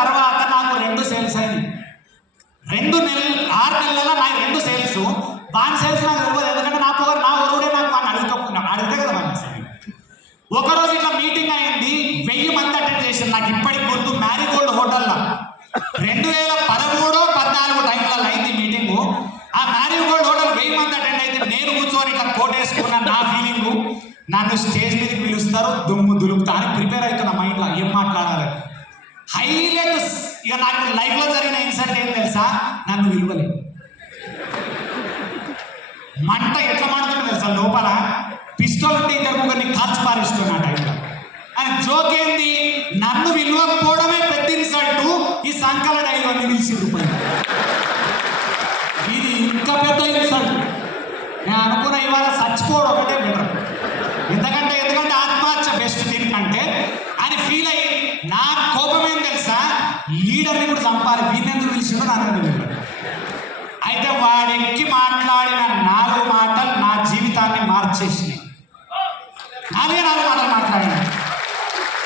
తర్వాత నాకు 2 సేల్స్ అయినాయి. 6 నెలల నాకు 2 సేల్స్. వాన్ సేల్స్ నాకు తెలియదు, ఎందుకంటే నా పొగరు నా ఒరుడే నాకు వాడిని అడిగితే కదా వాడిని అసలు. ఒకరోజు ఇట్లా మీటింగ్ అయింది, 1000 మంది అటెండ్ చేశారు. నాకు ఇప్పటికి గుర్తు, మ్యారీగోల్డ్ హోటల్లో 2013-14 టైంలలో అయింది మీటింగు. ఆ మ్యారీగోల్డ్ హోటల్ 1000 మంది అటెండ్ అయితే నేను కూర్చొని ఇట్లా కోటేసుకున్న నా ఫీలింగు, నన్ను స్టేజ్ మీదకి పిలుస్తారు, దుమ్ము దులుపుతా అని ప్రిపేర్ అవుతున్నా మైండ్లో ఏం మాట్లాడాలి. హైలైట్ ఇక నాకు లైఫ్లో జరిగిన ఇన్సిడెంట్ ఏం తెలుసా, నన్ను విలువలేదు. మంట ఎట్లా మండుతుందో తెలుసా, లోపల పిస్టోల్ ఉంటే ఇద్దరు ముగ్గురిని కాల్చి పారిస్తున్నా టైంలో. అని జోక్ ఏంది, నన్ను విలువకపోవడమే పెద్ద ఇన్సల్ట్, ఈ సంకల డైలు అన్ని రూపాయలు ఇది ఇంకా పెద్ద ఇన్సల్ట్. నేను అనుకున్న ఇవాళ చచ్చిపోవడం ఒకటే బెటర్, ఎందుకంటే ఆత్మహత్య బెస్ట్ దీనికంటే అని ఫీల్ అయ్యి నా కోపం ఏం తెలుసా, లీడర్ని ఇప్పుడు చంపాలి, వీళ్ళెందుకు పిలిచిండో నన్ను తెలియదు. అయితే వాడెక్కి మాట్లాడిన 4 మాటలు నా జీవితాన్ని మార్చేసినాయి. 4 మాటలు